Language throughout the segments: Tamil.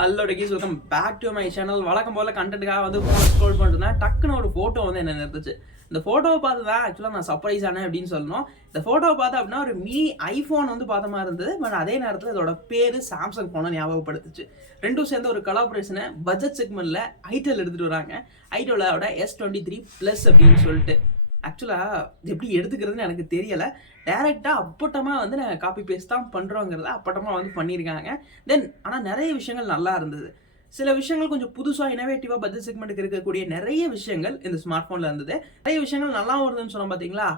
Hello techies, welcome back to my channel. வழக்கம் போல் கண்டென்ட்டுக்காக வந்து ஃபோனை ஸ்க்ரோல் பண்ணிருந்தேன். டக்குன்னு ஒரு ஃபோட்டோ வந்து என்ன நிறுத்துச்சு. இந்த ஃபோட்டோவை பார்த்து தான் ஆக்சுவலாக நான் சர்ப்ரைஸ் ஆனேன் அப்படின்னு சொல்லணும். இந்த ஃபோட்டோவை பார்த்து அப்படின்னா ஒரு மினி ஐஃபோன் வந்து பார்த்த மாதிரி இருந்தது. பட் அதே நேரத்தில் இதோட பேர் சாம்சங் ஃபோனை ஞாபகப்படுத்துச்சு. ரெண்டும் சேர்ந்த ஒரு கொலாபரேஷனை பட்ஜெட் செக்மெண்ட்டில் ஐடெல் எடுத்துகிட்டு வராங்க. ஐடெலோட S23 ப்ளஸ் அப்படின்னு சொல்லிட்டு. ஆக்சுவலாக எப்படி எடுத்துக்கிறதுன்னு எனக்கு தெரியலை. டேரெக்டாக அப்பட்டமாக வந்து நாங்கள் காப்பி பேஸ்ட் தான் பண்ணுறோங்கிறத அப்பட்டமாக வந்து பண்ணியிருக்காங்க. தென் ஆனால் நிறைய விஷயங்கள் நல்லா இருந்தது. சில விஷயங்கள் கொஞ்சம் புதுசாக இனோவேட்டிவாக பட்ஜெட் செக்மெண்ட்டுக்கு இருக்கக்கூடிய நிறைய விஷயங்கள் இந்த ஸ்மார்ட் ஃபோனில் இருந்தது. நிறைய விஷயங்கள் நல்லா வருதுன்னு சொன்னோம் பார்த்தீங்களா.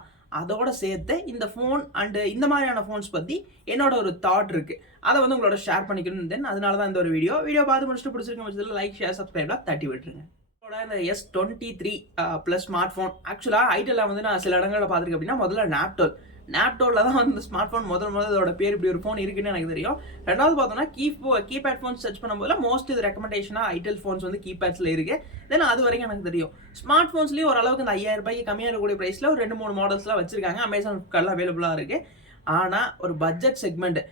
அதோட சேர்த்து இந்த ஃபோன் அண்டு இந்த மாதிரியான ஃபோன்ஸ் பற்றி என்னோட ஒரு தாட் இருக்குது. அதை வந்து உங்களோட ஷேர் பண்ணிக்கணும். தென் அதனால தான் இந்த ஒரு வீடியோ பார்த்து முடிச்சுட்டு பிடிச்சிருக்க பட்சத்தில் லைக், ஷேர், சப்ஸ்கிரைப்லாம் தட்டி விட்டுருங்க. இந்த S23 ப்ளஸ் ஸ்மார்ட் ஃபோன் ஆக்சுவலாக ஐடெல்ல வந்து நான் சில இடங்களில் பார்த்துருக்கேன். அப்படின்னா முதல்ல நாப்டோலில் தான் வந்து இந்த ஸ்மார்ட் ஃபோன் முதல்ல இதோட பேர் இப்படி ஒரு ஃபோன் இருக்குன்னு எனக்கு தெரியும். ரெண்டாவது பார்த்தோம்னா கீபேட் ஃபோன்ஸ் சர்ச் பண்ணும்போது மோஸ்ட் இது ரெக்கமெண்டேஷனாக ஐடெல் ஃபோன்ஸ் வந்து கீபேட்ஸில் இருக்குது. தென் அது வரைக்கும் எனக்கு தெரியும். ஸ்மார்ட் ஃபோன்ஸ்லேயும் ஓரளவுக்கு இந்த 5000 ரூபாய்க்கு கம்மியாக இருக்கக்கூடிய ப்ரைஸில் ஒரு 2-3 மாடல்ஸ்லாம் வச்சிருக்காங்க. அமேசான் ஃப்ளிப்கார்ட்டில் அவைலபிளாக இருக்குது. ஆனால் ஒரு பட்ஜெட் செக்மெண்ட்,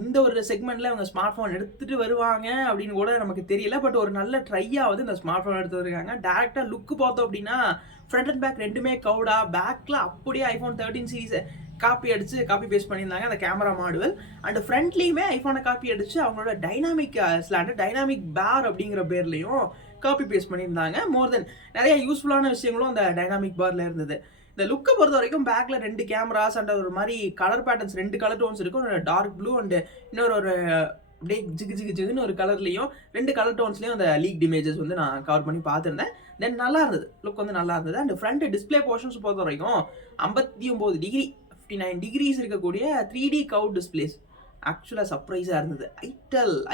இந்த ஒரு செக்மெண்ட்டில் அவங்க ஸ்மார்ட் ஃபோன் எடுத்துகிட்டு வருவாங்க அப்படின்னு கூட நமக்கு தெரியல. பட் ஒரு நல்ல ட்ரையாவது இந்த ஸ்மார்ட் ஃபோன் எடுத்து வருவாங்க. டேரெக்டாக லுக்கு பார்த்தோம் அப்படின்னா ஃப்ரண்ட் அண்ட் பேக் ரெண்டுமே கவுடா, பேக்கில் அப்படியே ஐஃபோன் 13 சீரிஸை காப்பி பேஸ்ட் பண்ணியிருந்தாங்க அந்த கேமரா மாடுவல். அண்ட் ஃப்ரண்ட்லேயுமே ஐஃபோனை காப்பி அடிச்சு அவங்களோட டைனாமிக் டைனாமிக் பார் அப்படிங்கிற பேர்லையும் காப்பி பேஸ்ட் பண்ணியிருந்தாங்க. மோர் தென் நிறைய யூஸ்ஃபுல்லான விஷயங்களும் அந்த டைனாமிக் பார்ல இருந்தது. இந்த லுக்கை பொறுத்த வரைக்கும் பேக்ல 2 கேமராஸ் அண்ட் ஒரு மாதிரி கலர் பேட்டர்ன்ஸ், 2 கலர் டோன்ஸ் இருக்கும். டார்க் ப்ளூ அண்ட் இன்னொரு ஒரு அப்படியே ஜிகுன்னு ஒரு கலர்லையும் 2 கலர் டோன்ஸ்லையும் அந்த லீக்ட் இமேஜஸ் வந்து நான் கவர் பண்ணி பார்த்துருந்தேன். தென் நல்லா இருந்தது, லுக் வந்து நல்லா இருந்தது. அண்ட் ஃப்ரண்ட் டிஸ்பிளே போர்ஷன்ஸ் பொறுத்த வரைக்கும் 59 டிகிரி 59 டிகிரிஸ் இருக்கக்கூடிய 3D கவுட் டிஸ்பிளேஸ் ஆக்சுவலாக சர்ப்ரைஸாக இருந்தது.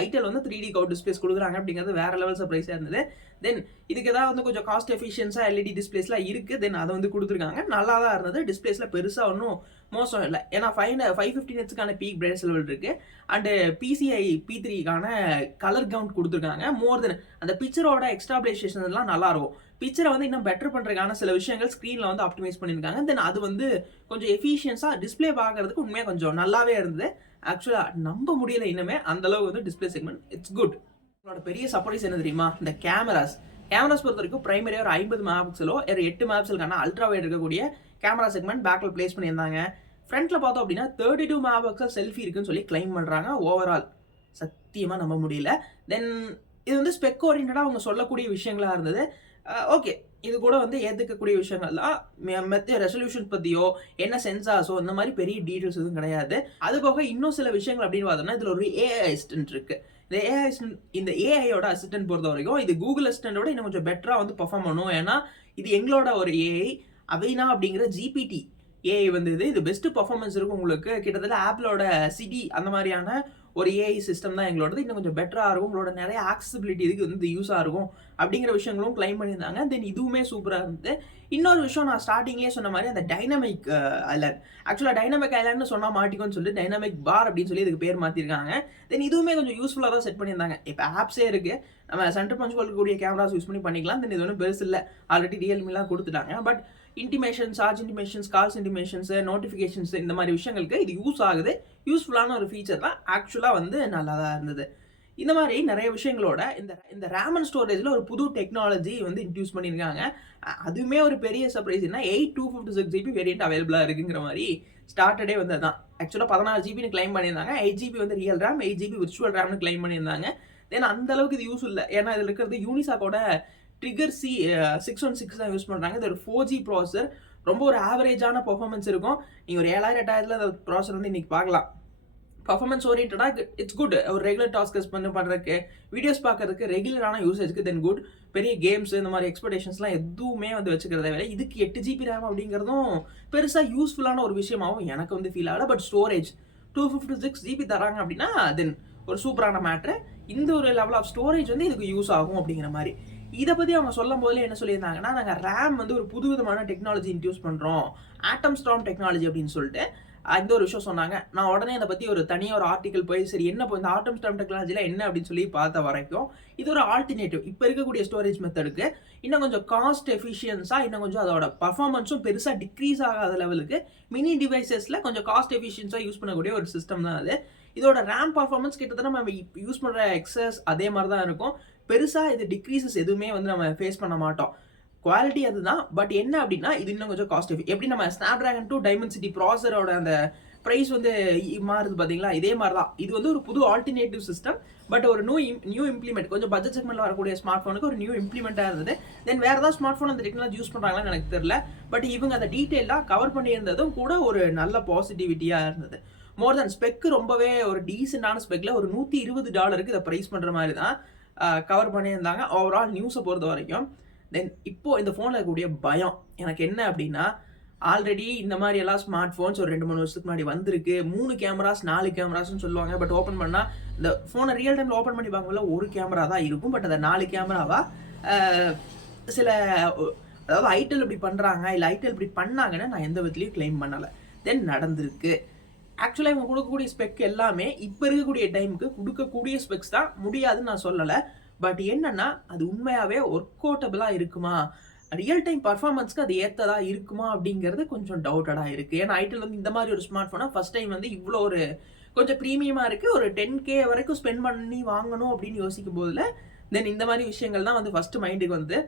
ஐடெல் வந்து 3D கவுட் டிஸ்பிளேஸ் கொடுக்குறாங்க அப்படிங்கிறது வேற லெவல் சர்ப்ரைஸாக இருந்தது. தென் இதுக்கு ஏதாவது வந்து கொஞ்சம் காஸ்ட் எஃபிஷியன்ஸாக LED டிஸ்பிளேஸ்லாம் இருக்குது. தென் அதை வந்து கொடுத்துருக்காங்க, நல்லா தான் இருந்தது. டிஸ்பிளேஸில் பெருசாக ஒன்றும் மோசம் இல்லை. ஏன்னா 550 நெட்ஸ்க்கான பீக் பிரைட்னஸ் லெவல் இருக்குது. அண்டு PCI P3க்கான கலர் கவுண்ட் கொடுத்துருக்காங்க. மோர் தென் அந்த பிக்சரோட எக்ஸ்ட்ராபிளேஷன்லாம் நல்லாயிருக்கும். பிக்சரை வந்து இன்னும் பெட்டர் பண்ணுறதுக்கான சில விஷயங்கள் ஸ்க்ரீனில் வந்து ஆப்டிமைஸ் பண்ணியிருக்காங்க. தென் அது வந்து கொஞ்சம் எஃபிஷியன்ஸாக டிஸ்பிளே பார்க்கறதுக்கு உண்மையாக கொஞ்சம் நல்லாவே இருந்தது. ஆக்சுவலாக நம்ப முடியல இன்னுமே அந்தளவுக்கு வந்து டிஸ்பிளே செக்மெண்ட் இட்ஸ் குட். உங்களோட பெரிய சர்ப்ரைஸ் என்ன தெரியுமா? இந்த கேமராஸ் பொறுத்த வரைக்கும் பிரைமரியாக ஒரு 50 மெகாபிக்சலோ 8 மெகாபிக்சலுக்கான அல்ட்ரா வைட் இருக்கக்கூடிய கேமரா செக்மெண்ட் பேக்கில் பிளேஸ் பண்ணியிருந்தாங்க. ஃப்ரண்ட்டில் பார்த்தோம் அப்படின்னா 32 மெகாபிக்சல் செல்ஃபி இருக்குன்னு சொல்லி கிளைம் பண்ணுறாங்க. ஓவரால் சத்தியமாக நம்ப முடியல. தென் இது வந்து ஸ்பெக் ஓரியன்டாக அவங்க சொல்லக்கூடிய விஷயங்களாக இருந்தது. ஓகே, இது கூட வந்து ஏற்றுக்கக்கூடிய விஷயங்கள்லாம். மற்ற ரெசல்யூஷன்ஸ் பற்றியோ என்ன சென்சார்ஸோ இந்த மாதிரி பெரிய டீட்டெயில்ஸ் எதுவும் கிடையாது. அது போக இன்னும் சில விஷயங்கள் அப்படின்னு பார்த்தோம்னா இதில் ஒரு AI அசிஸ்டன்ட் இருக்குது. இந்த ஏஐயோட அசிஸ்டன்ட் பொறுத்த வரைக்கும் இது கூகுள் அசிஸ்டன்டோட இன்னும் கொஞ்சம் பெட்டராக வந்து பர்ஃபார்ம் பண்ணும். ஏன்னா இது எங்களோட ஒரு ஏஐ அவைனா அப்படிங்கிற GPT ஏஐ வந்து இது பெஸ்ட் பர்ஃபார்மன்ஸ் இருக்கும் உங்களுக்கு. கிட்டத்தட்ட ஆப்பிளோட சிடி அந்த மாதிரியான ஒரு ஏஐ சிஸ்டம் தான் எங்களோடது. இன்னும் கொஞ்சம் பெட்டராக இருக்கும், உங்களோட நிறைய ஆக்சசிபிலிட்டி இதுக்கு வந்து யூஸாக இருக்கும் அப்படிங்கிற விஷயங்களும் கிளைம் பண்ணியிருந்தாங்க. தென் இதுவுமே சூப்பராக இருந்தது. இன்னொரு விஷயம் நான் ஸ்டார்டிங்லேயே சொன்ன மாதிரி அந்த டைனமிக் ஐலாண்ட், ஆக்சுவலாக டைனமிக் ஐலாண்ட்னு சொன்னால் மாட்டிக்கும்னு சொல்லிட்டு டைனமிக் பார் அப்படின்னு சொல்லி இதுக்கு பேர் மாற்றிருக்காங்க. தென் இதுவுமே கொஞ்சம் யூஸ்ஃபுல்லாக தான் செட் பண்ணியிருந்தாங்க. இப்போ ஆப்ஸே இருக்குது, நம்ம சென்டர் பஞ்ச் கூடிய கேமராஸ் யூஸ் பண்ணி பண்ணிக்கலாம். தென் இது ஒன்றும் பெருசு இல்லை, ஆல்ரெடி ரியல்மிலாம் கொடுத்துட்டாங்க. But intimation, charge intimations, calls intimations, notifications இந்த மாதிரி விஷயங்களுக்கு இது யூஸ் ஆகுது. யூஸ்ஃபுல்லான ஒரு ஃபீச்சர் தான். ஆக்சுவலாக வந்து நல்லா தான் இருந்தது. இந்த மாதிரி நிறைய விஷயங்களோட இந்த ரேம் அண்ட் ஸ்டோரேஜில் ஒரு புது டெக்னாலஜி வந்து இன்ட்யூஸ் பண்ணியிருக்காங்க. அதுவுமே ஒரு பெரிய சர்ப்ரைஸ். என்ன 8256GB வேரியன்ட் அவைலபிளாக இருக்குங்கிற மாதிரி ஸ்டார்டடே வந்து அதான். ஆக்சுவலாக 16GB கிளைம் பண்ணியிருந்தாங்க. 8GB வந்து ரியல் ரேம், 8GB விர்ச்சுவல் ரேம்னு கிளைம் பண்ணியிருந்தாங்க. தென் அந்த அளவுக்கு இது யூஸ் இல்லை. ஏன்னா இதில் இருக்கிறது யூனிசாக்கோட ட்ரிகர் C616 தான் யூஸ் பண்ணுறாங்க. இது ஒரு 4G ப்ராசர். ரொம்ப ஒரு ஆவரேஜான பர்ஃபார்மன்ஸ் இருக்கும். நீங்கள் ஒரு 7000-8000 அந்த ப்ராசர் வந்து இன்றைக்கி பார்க்கலாம். பர்ஃபார்மன்ஸ் ஓரியன்டாக இட்ஸ் குட். ஒரு ரெகுலர் டாஸ்கஸ் பண்ணுறதுக்கு, வீடியோஸ் பார்க்கறதுக்கு, ரெகுலரான யூசேஜ்க்கு தென் குட். பெரிய கேம்ஸ் இந்த மாதிரி எக்ஸ்பெக்டேஷன்ஸ்லாம் எதுவுமே வந்து வச்சுக்கிறதே வேலை. இதுக்கு 8GB ரேம் அப்படிங்கிறதும் பெருசாக யூஸ்ஃபுல்லான ஒரு விஷயமாகவும் எனக்கு வந்து ஃபீல் ஆகலை. பட் ஸ்டோரேஜ் 256GB தராங்க அப்படின்னா தென் ஒரு சூப்பரான மேட்ரு. இந்த ஒரு லெவல் ஆஃப் ஸ்டோரேஜ் வந்து இதுக்கு யூஸ் ஆகும் அப்படிங்கிற மாதிரி. இதை பற்றி அவங்க சொல்லும் போதே என்ன சொல்லியிருந்தாங்கன்னா, நாங்கள் ரேம் வந்து ஒரு புதுவிதமான டெக்னாலஜி இன்ட்யூஸ் பண்ணுறோம், ஆட்டம் ஸ்டார்ம் டெக்னாலஜி அப்படின்னு சொல்லிட்டு இந்த ஒரு விஷயம் சொன்னாங்க. நான் உடனே அதை பற்றி தனியாக ஒரு ஆர்டிக்கல் போய் சரி என்ன இந்த ஆட்டம் ஸ்டார்ம் டெக்னாலஜியில் என்ன அப்படின்னு சொல்லி பார்த்த வரைக்கும் இது ஒரு ஆல்டர்னேட்டிவ் இப்போ இருக்கக்கூடிய ஸ்டோரேஜ் மெத்தடுக்கு. இன்னும் கொஞ்சம் காஸ்ட் எஃபிஷியன்ஸாக, இன்னும் கொஞ்சம் அதோட பர்ஃபார்மன்ஸும் பெருசாக டிக்ரீஸ் ஆகாத லெவலுக்கு மினி டிவைசஸில் கொஞ்சம் காஸ்ட் எஃபிஷியன்ஸாக யூஸ் பண்ணக்கூடிய ஒரு சிஸ்டம் தான் அது. இதோட ரேம் பர்ஃபார்மன்ஸ் கிட்டத்தட்ட நம்ம யூஸ் பண்ணுற எக்ஸஸ் அதே மாதிரி தான் இருக்கும். பெருசாக இது டிக்ரீசஸ் எதுவுமே வந்து நம்ம ஃபேஸ் பண்ண மாட்டோம். குவாலிட்டி அதுதான். பட் என்ன அப்படின்னா இது இன்னும் கொஞ்சம் காஸ்ட் எப்படி நம்ம ஸ்னாப்டிராகன் டு டைமென்சிட்டி ப்ராசரோட அந்த ப்ரைஸ் வந்து மாறுது பார்த்தீங்களா, இதே மாதிரி தான். இது வந்து ஒரு புது ஆல்டர்னேட்டிவ் சிஸ்டம். பட் ஒரு நியூ இம்ப்ளிமெண்ட் கொஞ்சம் பட்ஜெட் செக்மெண்ட்ல வரக்கூடிய ஸ்மார்ட் ஃபோனுக்கு ஒரு நியூ இம்ப்ளிமெண்ட்டாக இருந்தது. தென் வேறு ஏதாவது ஸ்மார்ட் ஃபோன் அந்த டெக்னாலஜி யூஸ் பண்ணுறாங்களான்னு எனக்கு தெரியல. பட் இவங்க அதை டீட்டெயிலாக கவர் பண்ணியிருந்ததும் கூட ஒரு நல்ல பாசிட்டிவிட்டியாக இருந்தது. மோர் தென் ஸ்பெக் ரொம்பவே ஒரு டீசெண்டான ஸ்பெக்கில் ஒரு $120 இதை ப்ரைஸ் பண்ணுற மாதிரி தான் கவர் பண்ணியிருந்தாங்க ஓவரால் நியூஸை பொறுத்த வரைக்கும். தென் இப்போ இந்த ஃபோனில் இருக்கக்கூடிய பயம் எனக்கு என்ன அப்படின்னா, ஆல்ரெடி இந்த மாதிரி எல்லாம் ஸ்மார்ட் ஃபோன்ஸ் ஒரு 2-3 வருஷத்துக்கு முன்னாடி வந்திருக்கு. 3 கேமராஸ் 4 கேமராஸ்ன்னு சொல்லுவாங்க. பட் ஓப்பன் பண்ணால் இந்த ஃபோனை ரியல் டைமில் ஓப்பன் பண்ணி பார்க்கல ஒரு கேமரா தான் இருக்கும். பட் அதை 4 கேமராவா சில அதாவது ஐடெல் இப்படி பண்ணுறாங்க இல்லை ஐடெல் இப்படி பண்ணாங்கன்னு நான் எந்த விதத்துலையும் கிளைம் பண்ணலை. தென் நடந்திருக்கு. ஆக்சுவலாக இவங்க கொடுக்கக்கூடிய ஸ்பெக் எல்லாமே இப்போ இருக்கக்கூடிய டைமுக்கு கொடுக்கக்கூடிய ஸ்பெக்ஸ் தான், முடியாதுன்னு நான் சொல்லலை. பட் என்னன்னா அது உண்மையாகவே ஒர்க் அவுட்டபிளாக இருக்குமா, ரியல் டைம் பர்ஃபார்மன்ஸ்க்கு அது ஏற்றதாக இருக்குமா அப்படிங்கிறது கொஞ்சம் டவுட்டடாக இருக்குது. ஏன்னா ஐடெல் வந்து இந்த மாதிரி ஒரு ஸ்மார்ட் ஃபோனாக ஃபஸ்ட் டைம் வந்து இவ்வளோ ஒரு கொஞ்சம் ப்ரீமியமாக இருக்குது. ஒரு 10K வரைக்கும் ஸ்பெண்ட் பண்ணி வாங்கணும் அப்படின்னு யோசிக்கும் போதில் தென் இந்த மாதிரி விஷயங்கள் தான் வந்து ஃபஸ்ட்டு மைண்டுக்கு வந்து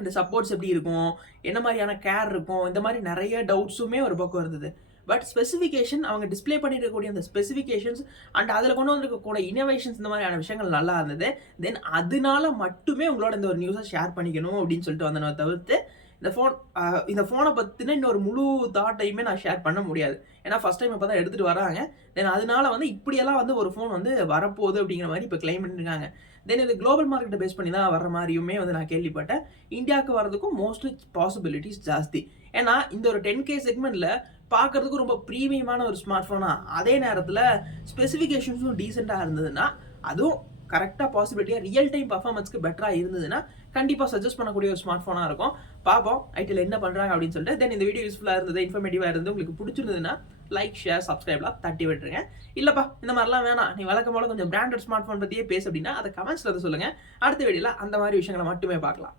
அந்த சப்போர்ட்ஸ் எப்படி இருக்கும், என்ன மாதிரியான கேர் இருக்கும், இந்த மாதிரி நிறைய டவுட்ஸுமே ஒரு பக்கம் இருந்தது. பட் ஸ்பெசிஃபிகேஷன் அவங்க டிஸ்பிளே பண்ணிருக்கக்கூடிய அந்த ஸ்பெசிஃபிகேஷன்ஸ் அண்ட் அதில் கொண்டு வந்திருக்கக்கூடிய இனோவேஷன்ஸ் இந்த மாதிரியான விஷயங்கள் நல்லா இருந்தது. தென் அதனால மட்டுமே உங்களோட இந்த ஒரு நியூஸை ஷேர் பண்ணிக்கணும் அப்படின்னு சொல்லிட்டு வந்தனோ தவிர்த்து இந்த ஃபோனை பற்றின இன்னொரு முழு தாட்டையுமே நான் ஷேர் பண்ண முடியாது. ஏன்னா ஃபஸ்ட் டைம் இப்போ தான் எடுத்துகிட்டு வராங்க. தென் அதனால வந்து இப்படியெல்லாம் வந்து ஒரு ஃபோன் வந்து வரப்போகுது அப்படிங்கிற மாதிரி இப்போ கிளைம் பண்ணியிருக்காங்க. தென் இது குளோபல் மார்க்கெட்டை பேஸ் பண்ணி தான் வர மாதிரியுமே வந்து நான் கேள்விப்பட்டேன். இந்தியாவுக்கு வரதுக்கும் மோஸ்ட்லி பாசிபிலிட்டிஸ் ஜாஸ்தி. ஏன்னா இந்த ஒரு 10K செக்மெண்ட்டில் பார்க்கறதுக்கு ரொம்ப ப்ரீமியமான ஒரு ஸ்மார்ட் ஃபோனா, அதே நேரத்தில் ஸ்பெசிஃபிகேஷன்ஸும் டீசெண்டாக இருந்ததுன்னா, அதுவும் கரெக்டாக பாசிபிலிட்டியாக ரியல் டைம் பர்ஃபார்மன்ஸ்க்கு பெட்டராக இருந்ததுன்னா கண்டிப்பாக சஜஸ்ட் பண்ணக்கூடிய ஒரு ஸ்மார்ட் ஃபோனாக இருக்கும். பார்ப்போம் ஐடியில் என்ன பண்ணுறாங்க அப்படின்னு சொல்லிட்டு. தென் இந்த வீடியோ யூஸ்ஃபுல்லாக இருந்தது, இன்ஃபர்மேட்டிவாக இருந்து உங்களுக்கு பிடிச்சிருந்ததுன்னா லைக், ஷேர், சப்ஸ்கிரைப்லாம் தட்டி விட்டுருங்க. இல்லைப்பா இந்த மாதிரிலாம் வேணாம், நீ வழக்கம் போல கொஞ்சம் பிராண்டட் ஸ்மார்ட் ஃபோன் பற்றியே பேசு அப்படின்னா அதை கமெண்ட்ஸில் சொல்லுங்கள். அடுத்த வீடியோவில் அந்த மாதிரி விஷயங்களை மட்டுமே பார்க்கலாம்.